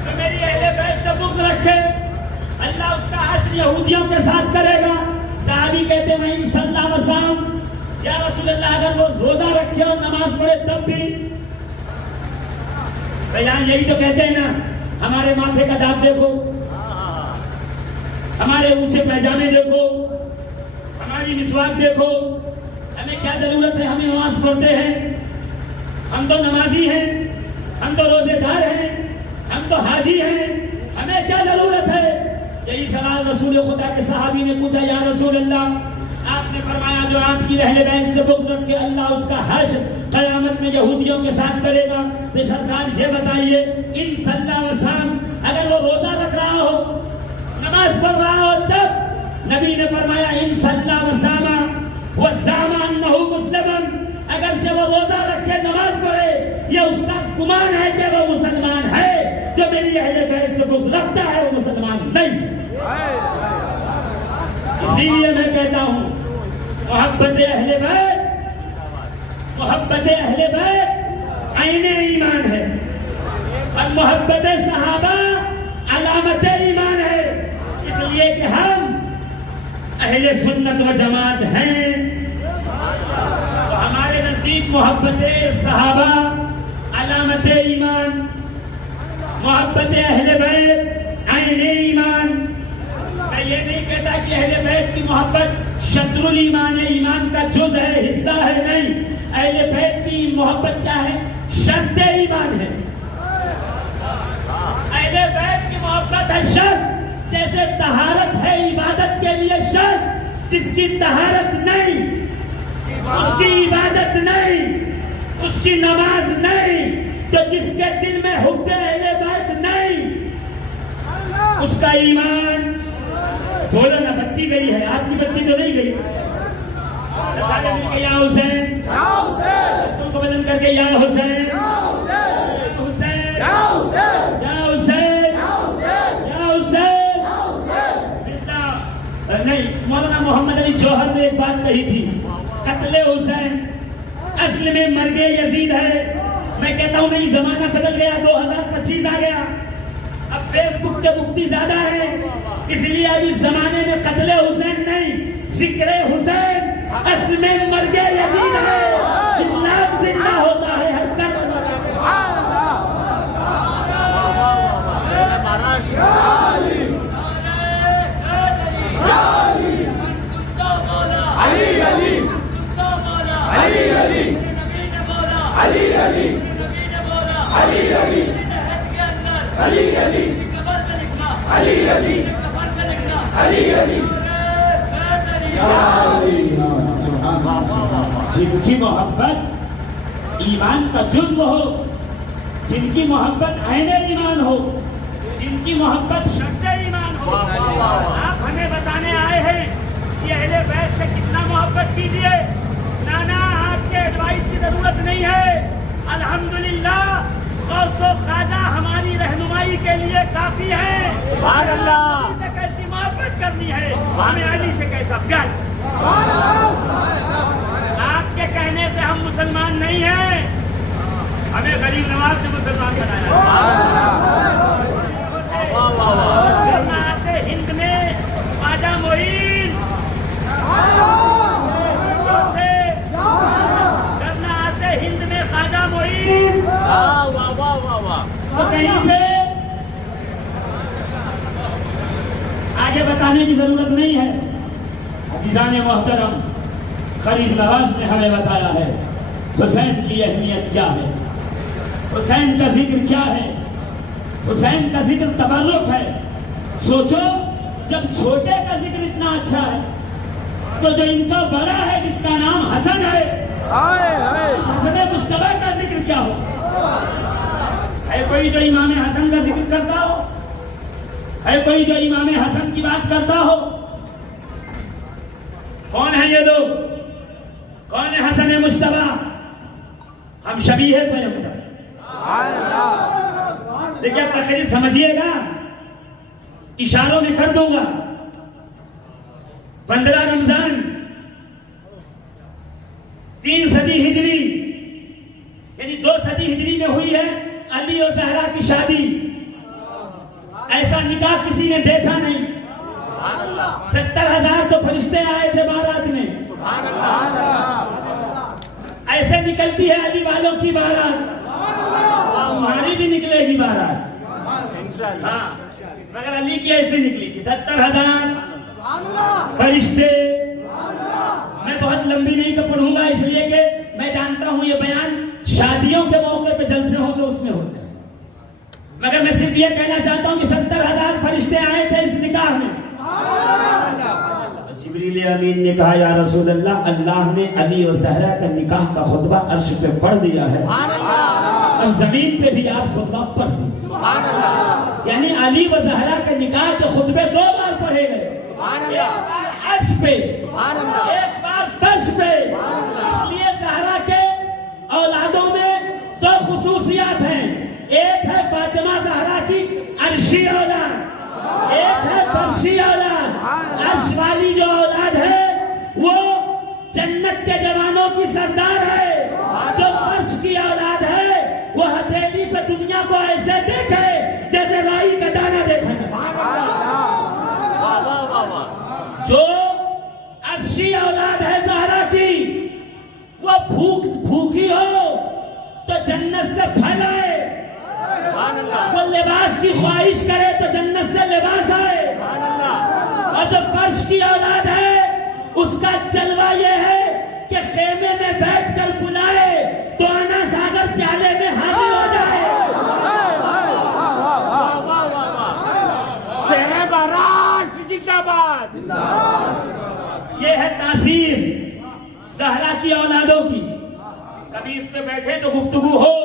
جو میری اہل بیت سے بغض رکھے اللہ اس کا حشر یہودیوں کے ساتھ کرے گا. صحابی کہتے ہیں میں صلی اللہ علیہ وسلم یا رسول اللہ اگر وہ روزہ رکھے اور نماز پڑھے تب بھی, یہاں یہی تو کہتے ہیں نا ہمارے ماتھے کا داغ دیکھو, ہمارے اونچے پیجامے دیکھو, ہماری مسواک دیکھو, ہمیں کیا ضرورت ہے, ہمیں نماز پڑھتے ہیں, ہم تو نمازی ہیں, ہم تو روزے دار ہیں, ہم تو حاجی ہیں, ہمیں کیا ضرورت ہے. یہی سوال رسول خدا کے صحابی نے پوچھا, یا رسول اللہ آپ نے فرمایا جو آپ کی اہل بیت سے بغض رکھ کے اللہ اس کا حشر قیامت میں یہودیوں کے ساتھ کرے گا. تو سرکار یہ بتائیے ان صلی اللہ علیہ وسلم اگر وہ روزہ رکھ رہا ہو, نماز پڑھ رہا ہو, تب نبی نے فرمایا ان صلی اللہ علیہ وسلم وزعم انہ مسلم, اگر جب وہ روزہ رکھ کے نماز پڑھے یہ اس کا گمان ہے کہ وہ مسلمان ہے, جو میری اہل بیت سے بغض رکھتا ہے وہ مسلمان نہیں. اسی لیے میں کہتا ہوں محبت اہل بیت, محبت اہل بیت عین ایمان ہے, اور محبت صحابہ علامت ایمان ہے. اس لیے کہ ہم اہل سنت و جماعت ہیں, تو ہمارے نزدیک محبت صحابہ علامت ایمان, محبت اہل بیت عین ایمان. میں یہ نہیں کہتا کہ اہل بیت کی محبت شطر الایمان ہے, ایمان کا جز ہے, حصہ ہے, نہیں. اہل بیت کی محبت کیا ہے, شرط ایمان ہے. اہل بیت کی محبت ہے شرط, جیسے طہارت ہے عبادت کے لیے شرط, جس کی طہارت نہیں اس کی عبادت نہیں, اس کی نماز نہیں, تو جس کے دل میں حب اہل بیت نہیں اس کا ایمان. بولا نا بتی گئی ہے, آپ کی بتی تو نہیں گئی. یا حسین, تم کو بلند کر کے یا حسین, یا حسین, یا حسین, یا حسین. نہیں, مولانا محمد علی جوہر نے ایک بات کہی تھی, قتل حسین اصل میں مرگ یزید ہے, میں کہتا ہوں نہیں، زمانہ بدل گیا، 2025 آ گیا، اب فیس بک کے مفتی زیادہ ہیں، اس لیے اب اس زمانے میں قتل حسین نہیں، ذکر حسین اصل میں مرگ یزید ہے، اسلام زندہ ہوتا ہے ہر جن کی محبت ایمان کا جزو ہو، جن کی محبت عین ایمان ہو، جن کی محبت شرط ایمان ہو، آپ ہمیں بتانے آئے ہیں کہ اہل بیت سے کتنا محبت کیجیے. نانا آپ کے ایڈوائس کی ضرورت نہیں ہے، الحمدللہ غوث و خواجہ ہماری رہنمائی کے لیے کافی ہے. سبحان اللہ. علی سے کیسی محبت کرنی ہے، ہمیں علی سے کیسا پیار. آپ کے کہنے سے ہم مسلمان نہیں ہیں، ہمیں غریب نواز سے مسلمان بنایا. ہند میں خواجہ معین، ہند میں خواجہ معین، تو کہیں پہ آگے بتانے کی ضرورت نہیں ہے. عزیزان محترم، غریب نواز نے ہمیں بتایا ہے حسین کی اہمیت کیا ہے، حسین کا ذکر کیا ہے. حسین کا ذکر تبرک ہے. سوچو جب چھوٹے کا ذکر اتنا اچھا ہے تو جو ان کا بڑا ہے جس کا نام حسن ہے، حسن مصطفیٰ کا ذکر کیا ہو؟ ہے کوئی جو امام حسن کا ذکر کرتا ہو؟ ہے کوئی جو امام حسن کی بات کرتا ہو؟ کون ہے یہ لوگ؟ کون ہے حسن مصطفیٰ؟ ہم شبیہ پیغمبر. دیکھیں اب تقریر سمجھیے گا، اشاروں میں کر دوں گا. 15 رمضان 3 صدی ہجری یعنی 2 صدی ہجری میں ہوئی ہے علی اور زہرا کی شادی. ایسا نکاح کسی نے دیکھا نہیں. 70,000 تو فرشتے آئے تھے بارات میں. ایسے نکلتی ہے علی والوں کی بارات، تمہاری بھی نکلے گی بارات. ہاں مگر علی کی ایسے نکلی تھی. 70,000 فرشتے. میں بہت لمبی نہیں تو پڑھوں گا، اس لیے کہ میں جانتا ہوں یہ بیان شادیوں کے موقع پہ جلسے ہوں گے اس میں ہوتے ہیں، مگر میں صرف یہ کہنا چاہتا ہوں کہ 70,000 فرشتے آئے تھے اس نکاح میں. جبریل امین نے کہا یا رسول اللہ، اللہ نے علی اور زہرا کا نکاح کا خطبہ عرش پہ پڑھ دیا ہے، اب زمین پہ بھی آپ خطبہ پڑھ دیں. یعنی علی و زہرا کے نکاح کے خطبے 2 بار پڑھے گئے، ایک بار عرش پہ، ایک بار فرش پہ. اس لیے زہرا کے اولادوں میں 2 خصوصیات ہیں. ایک ہے فاطمہ زہرا کی عرشی اولاد، ایک ہے فرشی اولاد. عرش والی جو اولاد ہے وہ جنت کے جوانوں کی سردار ہے. جو فرش کی اولاد ہے وہ ہتھیلی پہ دنیا کو ایسے دیکھے جیسے رائی کا دانہ دیکھا. جو عرشی اولاد ہے زہرا کی، وہ بھوکی ہو تو جنت سے پھل آئے، وہ لباس کی خواہش کرے تو جنت سے لباس آئے. اور جو فرش کی اولاد ہے اس کا جلوہ یہ ہے کہ خیمے میں بیٹھ کر بلائے تو آنا ساگر پیالے میں حاضر ہو جائے. یہ ہے تاثیر زہرا کی اولادوں کی. کبھی اس پہ بیٹھے تو گفتگو ہو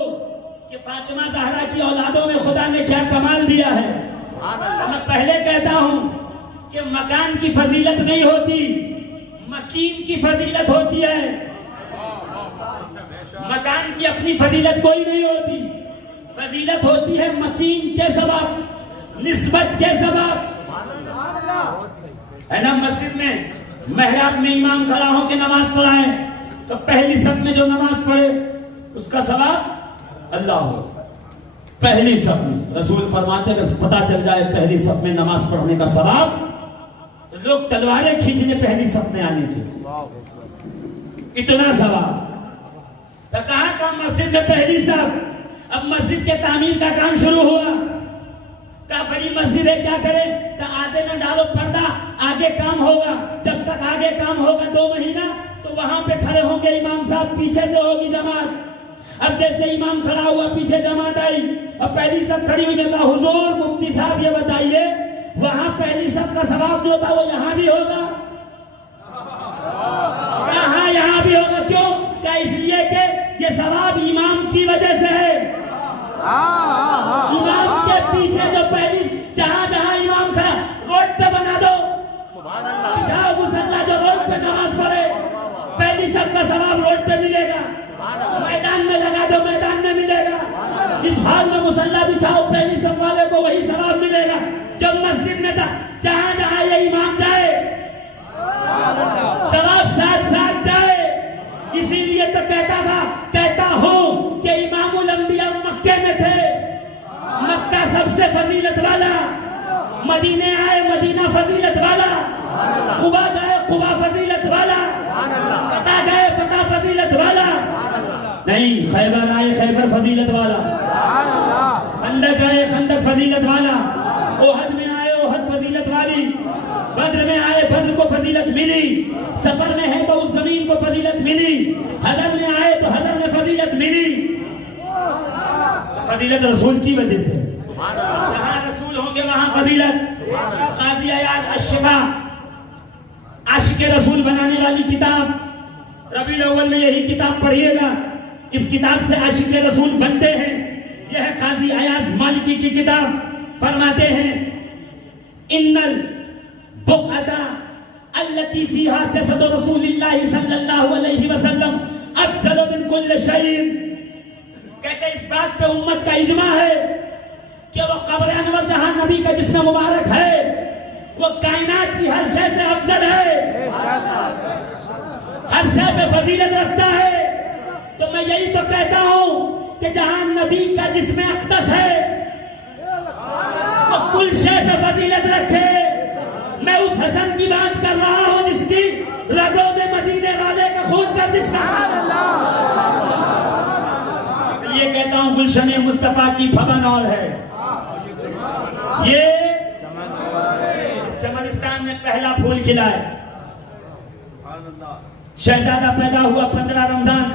کہ فاطمہ زہرا کی اولادوں میں خدا نے کیا کمال دیا ہے. میں پہلے کہتا ہوں کہ مکان کی فضیلت نہیں ہوتی، مکین کی فضیلت ہوتی ہے. مکان کی اپنی فضیلت کوئی نہیں ہوتی، فضیلت ہوتی ہے مکین کے سبب، نسبت کے سبب. ہے نا، مسجد میں محراب میں امام کھڑا ہو کے نماز پڑھائے تو پہلی صف میں جو نماز پڑھے اس کا ثواب اللہ پہلی صف میں رسول فرماتے ہیں کہ پتہ چل جائے پہلی صف میں نماز پڑھنے کا ثواب تو لوگ تلواریں کھینچنے پہلی صف میں آنے کے، اتنا ثواب۔ تو کہاں کا مسجد میں پہلی صف، اب مسجد کے تعمیر کا کام شروع ہوا، کہا بڑی مسجد ہے کیا کرے، کہا آدھے میں ڈالو پردہ، آگے کام ہوگا، جب تک آگے کام ہوگا 2 مہینہ تو وہاں پہ کھڑے ہوں گے امام صاحب، پیچھے سے ہوگی جماعت۔ اب جیسے امام کھڑا ہوا پیچھے جماعت آئی، اب پہلی صف کھڑی ہوئی نے کہا حضور مفتی صاحب یہ بتائیے وہاں پہلی صف کا ثواب جو تھا وہ یہاں بھی ہوگا؟ کہاں یہاں بھی ہوگا، کیوں؟ کہ اس لیے کہ یہ ثواب امام کی وجہ سے ہے۔ امام کے پیچھے جو پہلی جہاں جہاں امام کھڑا روڈ پہ بنا دو، بچھاؤ مصلی جو روڈ پہ نماز پڑھے، پہلی صف کا ثواب روڈ پہ ملے گا، میدان میں لگا دو میدان میں ملے گا، اس حال میں مصلی بچھاؤ پہلی صف والے کو وہی ثواب ملے گا جب مسجد میں تھا۔ جہاں جہاں یہ امام جائے ثواب ساتھ ساتھ جائے، اسی لیے تو کہتا ہوں کہ امام الانبیاء مکے میں تھے، مکہ سب سے فضیلت والا، مدینے آئے مدینہ فضیلت والا، قبا گئے قبا فضیلت والا، فتح گئے فتح فضیلت والا، نہیں خیبر آئے خیبر فضیلت والا، خندق آئے خندق فضیلت والا، احد میں آئے احد فضیلت والی، بدر میں آئے بدر کو فضیلت ملی، سفر میں ہے تو اس زمین کو فضیلت ملی، حضر میں آئے تو حضر میں فضیلت ملی، فضیلت رسول کی وجہ سے، جہاں رسول ہوں گے وہاں فضیلت۔ قاضی عیاض الشفا عاشق رسول بنانے والی کتاب، ربیع الاول میں یہی کتاب پڑھیے گا، اس کتاب سے عاشق رسول بنتے ہیں، یہ ہے قاضی عیاض مالکی کی کتاب۔ فرماتے ہیں ان البقعۃ التي فيها جسد رسول اللہ صلی اللہ علیہ وسلم افضل من كل شيء، کہتے ہیں اس بات پہ امت کا اجماع ہے کہ وہ قبر انور جہاں نبی کا جسم مبارک ہے وہ کائنات کی ہر شے سے افضل ہے، ہر شے پہ فضیلت رکھتا ہے۔ تو میں یہی تو کہتا ہوں کہ جہاں نبی کا جسم اقدس ہے تو کل شے پہ فضیلت رکھے۔ میں اس حسن کی بات کر رہا ہوں جس کی رگوں میں مدینے والے کا خون گردش کرتا ہے، یہ کہتا ہوں گلشن مصطفیٰ کی پھبن اور ہے، یہ اس چمنستان میں پہلا پھول کھلا ہے، شہزادہ پیدا ہوا 15 رمضان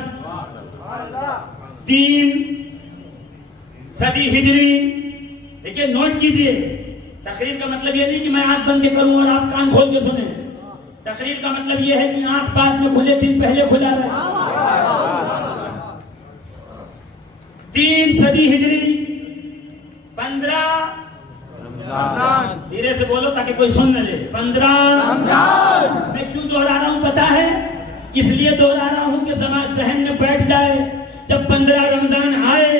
3 صدی ہجری۔ دیکھیے نوٹ کیجئے، تقریر کا مطلب یہ نہیں کہ میں آنکھ بند کے کروں اور آپ کان کھول کے سنیں، تقریر کا مطلب یہ ہے کہ آنکھ بعد میں کھلے دل پہلے کھلا رہے۔ 3 صدی ہجری 15 رمضان، دھیرے سے بولو تاکہ کوئی سن نہ لے، 15 رمضان۔ میں کیوں دوہرا رہا ہوں پتا ہے؟ اس لیے دوہرا رہا ہوں کہ زمان ذہن میں بیٹھ جائے، جب 15 رمضان آئے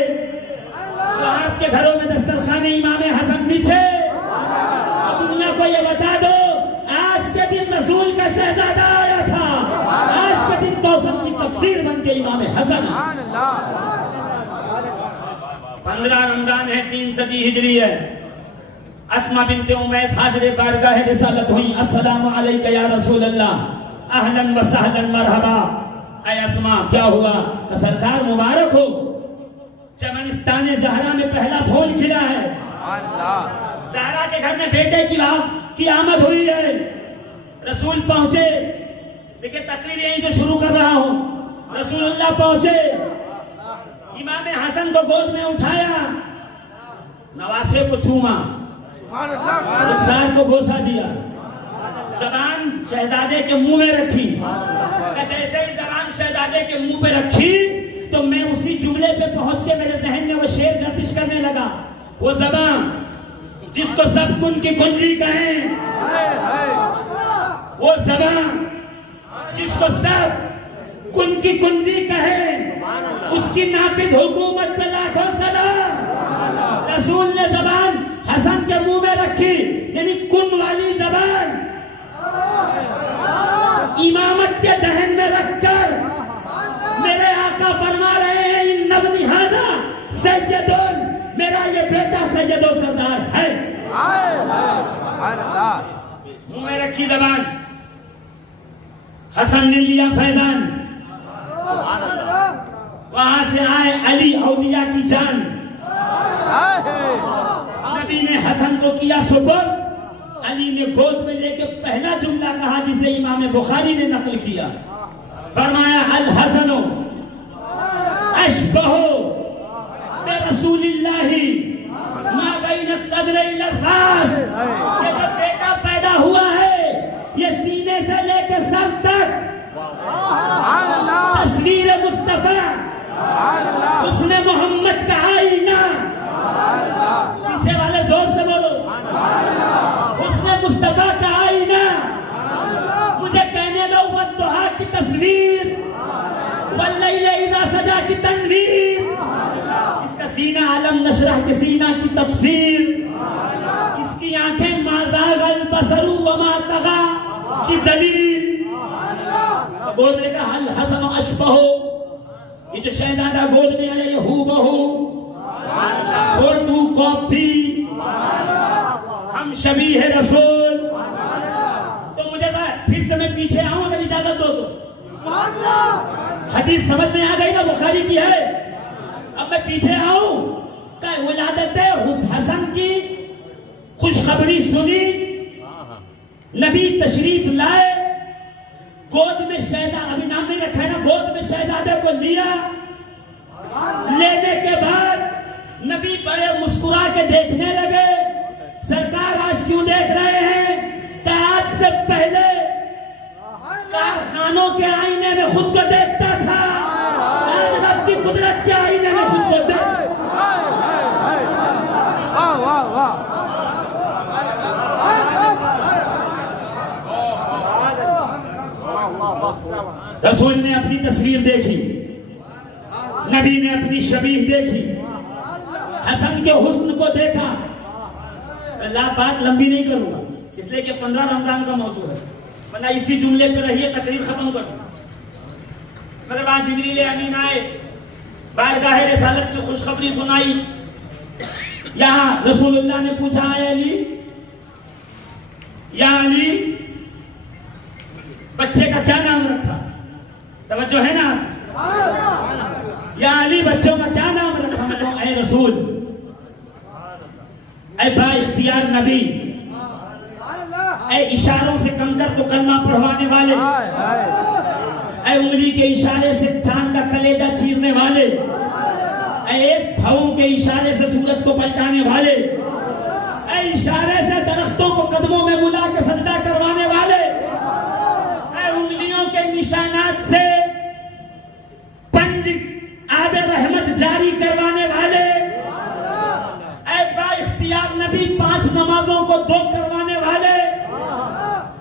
تو آپ کے گھروں میں دسترخوان امام حسن بچھے، دنیا کو یہ بتا دو آج کے دن رسول کا شہزادہ آیا تھا، آج کے دن کوثر کی تفسیر بن کے امام حسن۔ 15 رمضان ہے، 3 صدی ہجری ہے، اسما بنت امیس حاضر بارگاہ رسالت ہوئی، السلام علیک یا رسول اللہ، اہلا و سہلا مرحبا۔ اے اسما کیا ہوا؟ کہ سرکار مبارک ہو، چمنستان زہرا میں پہلا پھول کھلا ہے، زہرا کے گھر میں بیٹے کی آمد ہوئی ہے، رسول پہنچے۔ دیکھیں تقریر یہیں سے شروع کر رہا ہوں، رسول اللہ پہنچے، امام حسن کو گود میں اٹھایا، نواسے کو چوما، رخسار کو بوسہ دیا، زبان شہزادے کے منہ میں رکھی، کہ جیسے ہی زبان شہزادے کے منہ پہ رکھی تو میں اسی جملے پہ پہنچ کے میرے ذہن میں وہ شعر گردش کرنے لگا، وہ زبان جس کو سب کن کی کنجی کہیں، وہ زبان جس کو سب کن کی کنجی کہیں، اس کی نافذ حکومت پہ لاکھوں سلام۔ رسول نے زبان حسن کے منہ میں رکھی، یعنی کن والی زبان امامت کے دہن میں رکھ کر میرے آقا فرما رہے ہیں ان ابن ھذا میرا یہ بیٹا سید و سردار ہے. منہ میں رکھی زبان. حسن نے لیا فیضان, وہاں سے آئے علی اولیاء کی جان. نبی نے حسن کو کیا سپر, علی نے گود میں لے کے پہلا جملہ کہا جسے امام بخاری نے نقل کیا. فرمایا الحسن اشبہ برسول اللہ ما بین الصدر الی الراس. یہ جو بیٹا پیدا ہوا ہے یہ سینے سے لے کے سر تک تصویر مصطفیٰ, حسن محمد کا آئینہ. پیچھے والے زور سے بولو, حسن مصطفیٰ کا آئینہ. مجھے کہنے دو والضحیٰ کی تصویر, واللیل اذا سجا کی تنویر. اس کا سینہ عالم نشرح کے سینہ کی تفسیر. اس کی آنکھیں ما زاغ البصر وما طغى کی دلیل. گود نے کہا الحسن اشبہ, یہ جو شہزادہ گود میں آیا یہ ہو بہو, فوٹو کاپی, ہم شبیہ رسول. تو مجھے پھر سے میں پیچھے آؤں اگر اجازت دو تو. حدیث سمجھ میں آ گئی نا, بخاری کی ہے. اب میں پیچھے آؤں کہ ولادت حسن کی خوشخبری سنی, نبی تشریف لائے, گود میں شہزادہ, ابھی نام نہیں رکھا ہے نا, گود میں شہزادے کو لیا. لینے کے بعد نبی بڑے مسکرا کے دیکھنے لگے. سرکار آج کیوں دیکھ رہے ہیں کہ آج سے پہلے کارخانوں کے آئینے میں خود کو دیکھتا تھا, آج رب کی قدرت کے آئینے میں خود کو دیکھتا. رسول نے اپنی تصویر دیکھی, نبی نے اپنی شبیہ دیکھی, حسن کے حسن کو دیکھا. اللہ بات لمبی نہیں کروں گا اس لیے کہ 15 رمضان کا موضوع ہے, ورنہ اسی جملے پہ رہیے تقریر ختم کر دوں. مگر وہاں جبریل امین آئے, بارگاہ رسالت میں خوشخبری سنائی. یہاں رسول اللہ نے پوچھا اے علی, یا علی بچے کا کیا نام رکھا؟ توجہ ہے نا, یا علی بچوں کا کیا نام رکھا؟ میں کہوں اے رسول, اے با اختیار نبی, اے اشاروں سے کنکر کو کلمہ پڑھوانے والے, اے انگلی کے اشارے سے چاند کا کلیجہ چیرنے والے, اے ایک پھاؤں کے اشارے سے سورج کو پلٹانے والے, اے اشارے سے درختوں کو قدموں میں ملا کے سجدہ کروانے والے, اے انگلیوں کے نشانات سے پنج آب رحمت جاری کروانے والے, اے با اختیار نبی 5 نمازوں کو 2 کروانے والے,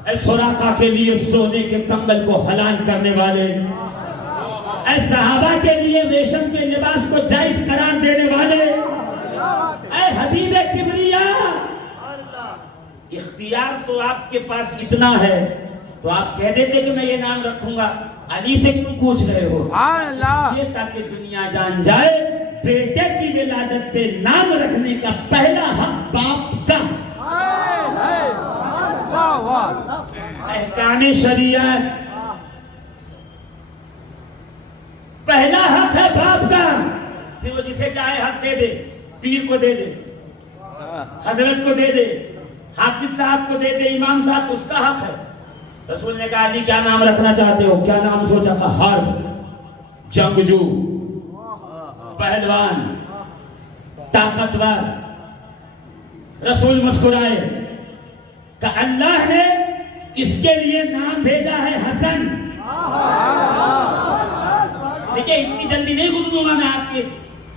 اے سراقہ کے لیے سونے کے کمبل کو حلال کرنے والے, اے صحابہ کے لیے ریشم کے لباس کو جائز قرار دینے والے, اے حبیب کبریا. اختیار تو آپ کے پاس اتنا ہے تو آپ کہہ دیتے کہ میں یہ نام رکھوں گا, علی سے کیوں پوچھ رہے ہو؟ یہ تاکہ دنیا جان جائے بیٹے کی ولادت پہ نام رکھنے کا پہلا حق باپ کا. احکام شریعت پہلا حق ہے باپ کا. پھر وہ جسے چاہے حق دے دے, پیر کو دے دے, حضرت کو دے دے, حافظ صاحب کو دے دے, امام صاحب, اس کا حق ہے. رسول نے کہا علی کیا نام رکھنا چاہتے ہو؟ کیا نام سوچا؟ کہا حرب, جنگجو, پہلوان, طاقتور. رسول مسکرائے کہ اللہ نے اس کے لیے نام بھیجا ہے حسن. دیکھیں اتنی جلدی نہیں گزروں گا میں آپ کی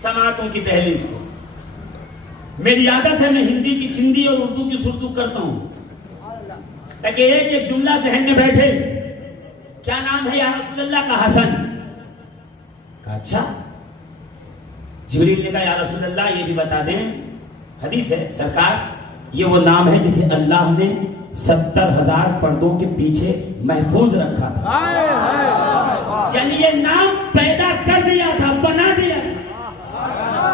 سماعتوں کی دہلیز سے. میری عادت ہے میں ہندی کی چندی اور اردو کی سردو کرتا ہوں تاکہ ایک جملہ ذہن میں بیٹھے. کیا نام ہے یا رسول اللہ کا؟ حسن. کہا اچھا. جبریل نے کہا یا رسول اللہ یہ بھی بتا دیں, حدیث ہے سرکار یہ وہ نام ہے جسے اللہ نے 70,000 پردوں کے پیچھے محفوظ رکھا تھا. یعنی یہ نام پیدا کر دیا تھا, بنا دیا تھا.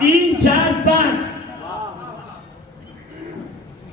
3, 4, 5।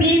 3,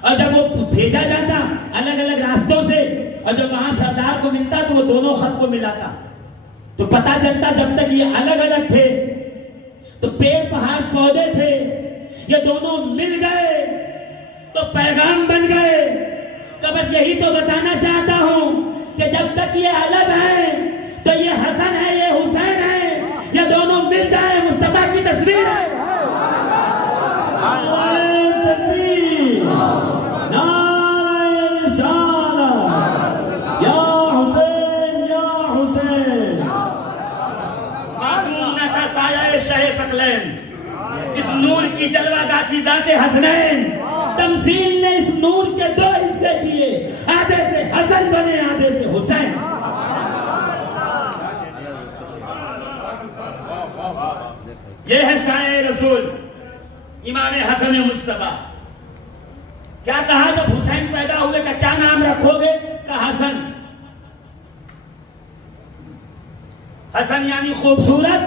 اور جب وہ بھیجا جاتا الگ الگ راستوں سے، اور جب وہاں سردار کو ملتا تو وہ دونوں خط کو ملاتا، تو پتا چلتا جب تک یہ الگ الگ تھے تو پیڑ پہاڑ پودے تھے، یہ دونوں مل گئے تو پیغام بن گئے۔ تو بس یہی تو بتانا چاہتا ہوں کہ جب تک یہ الگ ہیں تو یہ حسن ہے، یہ حسین ہے، یہ دونوں مل جائیں مصطفیٰ کی تصویر ہے۔ اس نور کی جلوہ گاہ کی ذات حسنین، تمثیل نے اس نور کے دو حصے کیے، آدھے سے حسن بنے آدھے سے حسین۔ یہ ہے سائے رسول امام حسن مجتبیٰ۔ کیا کہا جب حسین پیدا ہوئے کہ کیا نام رکھو گے؟ کہ حسن۔ حسن یعنی خوبصورت،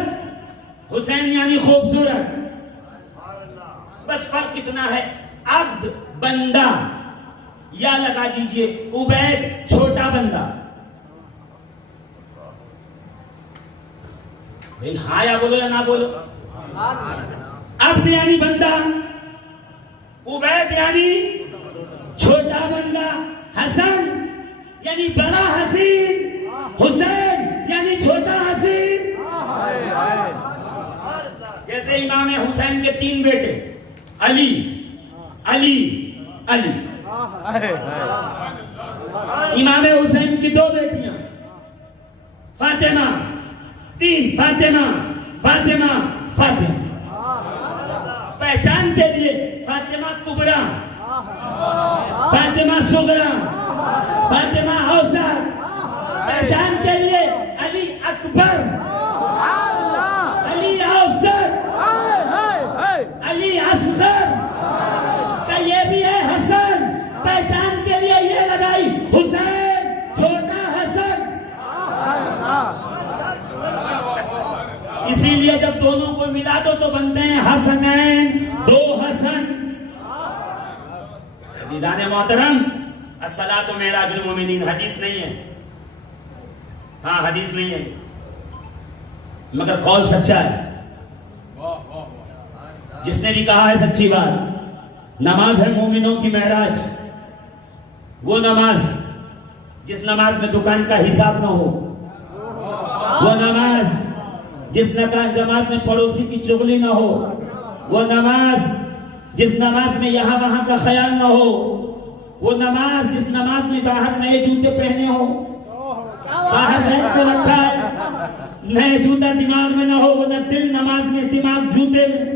حسین یعنی خوبصورت، بس فرق اتنا ہے، عبد بندہ، یا لگا دیجئے عبید چھوٹا بندہ۔ ہاں یا بولو یا نہ بولو، عبد یعنی بندہ، عبید یعنی چھوٹا بندہ، حسن یعنی بڑا حسین، حسین یعنی چھوٹا حسین۔ جیسے امام حسین کے 3 بیٹے، علی علی علی، امام حسین کی 2 بیٹیاں، فاطمہ، 3 فاطمہ فاطمہ فاطمہ۔ پہچان کے لیے فاطمہ کبریٰ، فاطمہ صغریٰ، فاطمہ اوسط۔ پہچان کے لیے علی اکبر، علی اوسط، علی اصغر، کہ یہ بھی ہے حسن۔ پہچان کے لیے یہ لگائی حسین چھوٹا حسن۔ اسی لیے جب دونوں کو ملا دو تو بنتے ہیں حسنین، 2 حسن۔ عزیزان محترم، الصلاۃ معراج المومنین حدیث نہیں ہے، ہاں حدیث نہیں ہے، مگر قول سچا ہے۔ جس نے بھی کہا ہے سچی بات۔ نماز ہے مومنوں کی معراج، وہ نماز جس نماز میں دکان کا حساب نہ ہو، وہ نماز جس نماز میں پڑوسی کی چغلی نہ ہو، وہ نماز جس نماز میں یہاں وہاں کا خیال نہ ہو، وہ نماز جس نماز میں باہر نئے جوتے پہنے ہو، باہر ریک کو رکھا ہے، نئے جوتا دماغ میں نہ ہو، وہ نہ دل نماز میں دماغ جوتے میں۔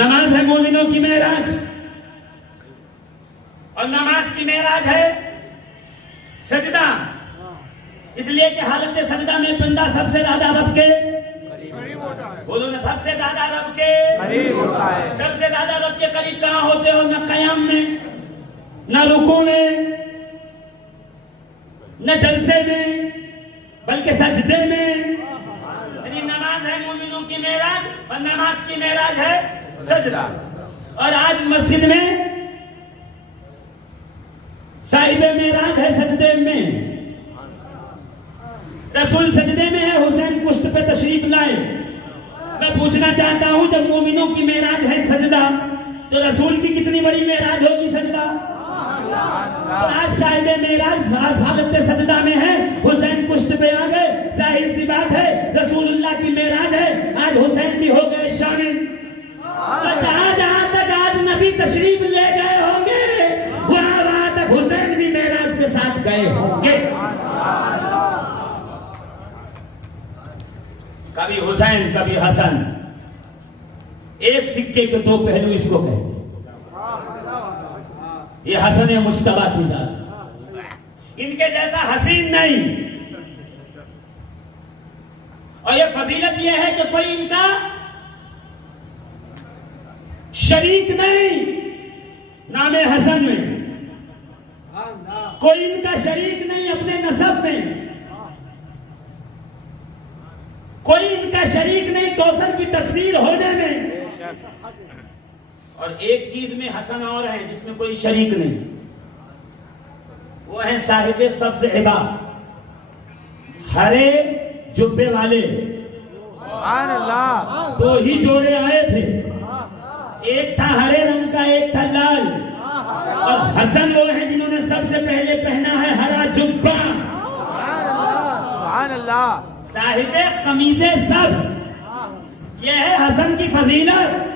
نماز ہے مومنوں کی معراج، اور نماز کی معراج ہے سجدہ، اس لیے کہ حالت سجدہ میں بندہ سب سے زیادہ رب کے بولو نا، سب سے زیادہ رب کے قریب ہوتا ہے۔ سب سے زیادہ رب کے قریب کہاں ہوتے ہو؟ نہ قیام میں، نہ رکوع میں، نہ جلسے میں، بلکہ سجدے میں۔ یعنی نماز ہے مومنوں کی معراج، اور نماز کی معراج ہے سجدہ۔ اور آج مسجد میں صاحب معراج ہے سجدے میں، رسول سجدے میں ہے، حسین پشت پہ تشریف لائے۔ میں پوچھنا چاہتا ہوں جب مومنوں کی معراج ہے سجدہ تو رسول کی کتنی بڑی معراج ہوگی سجدہ؟ آج صاحب معراج حالت سجدہ میں ہے، حسین پشت پہ آ گئے، ظاہر سی بات ہے رسول اللہ کی معراج ہے، آج حسین بھی ہو گئے شامل۔ تو جہاں جہاں تک آج نبی تشریف لے گئے ہوں گے، وہاں وہاں تک حسین بھی معراج کے ساتھ گئے ہوں گے۔ کبھی حسین کبھی حسن، ایک سکے کے 2 پہلو اس کو کہتے ہیں۔ یہ حسن مجتبیٰ کی ذات، ان کے جیسا حسین نہیں۔ اور یہ فضیلت یہ ہے کہ کوئی ان کا شریک نہیں نام حسن میں، کوئی ان کا شریک نہیں اپنے نسب میں، کوئی ان کا شریک نہیں کوثر کی تفسیر ہونے میں، اور ایک چیز میں حسن اور ہے جس میں کوئی شریک نہیں، وہ ہے صاحب سبز عبا، ہرے جبے والے۔ سبحان اللہ، دو ہی جوڑے آئے تھے، ایک تھا ہرے رنگ کا، ایک تھا لال، اور حسن وہ ہیں جنہوں نے سب سے پہلے پہنا ہے ہرا جبہ، سبحان اللہ، صاحب قمیض سبز۔ یہ ہے حسن کی فضیلت۔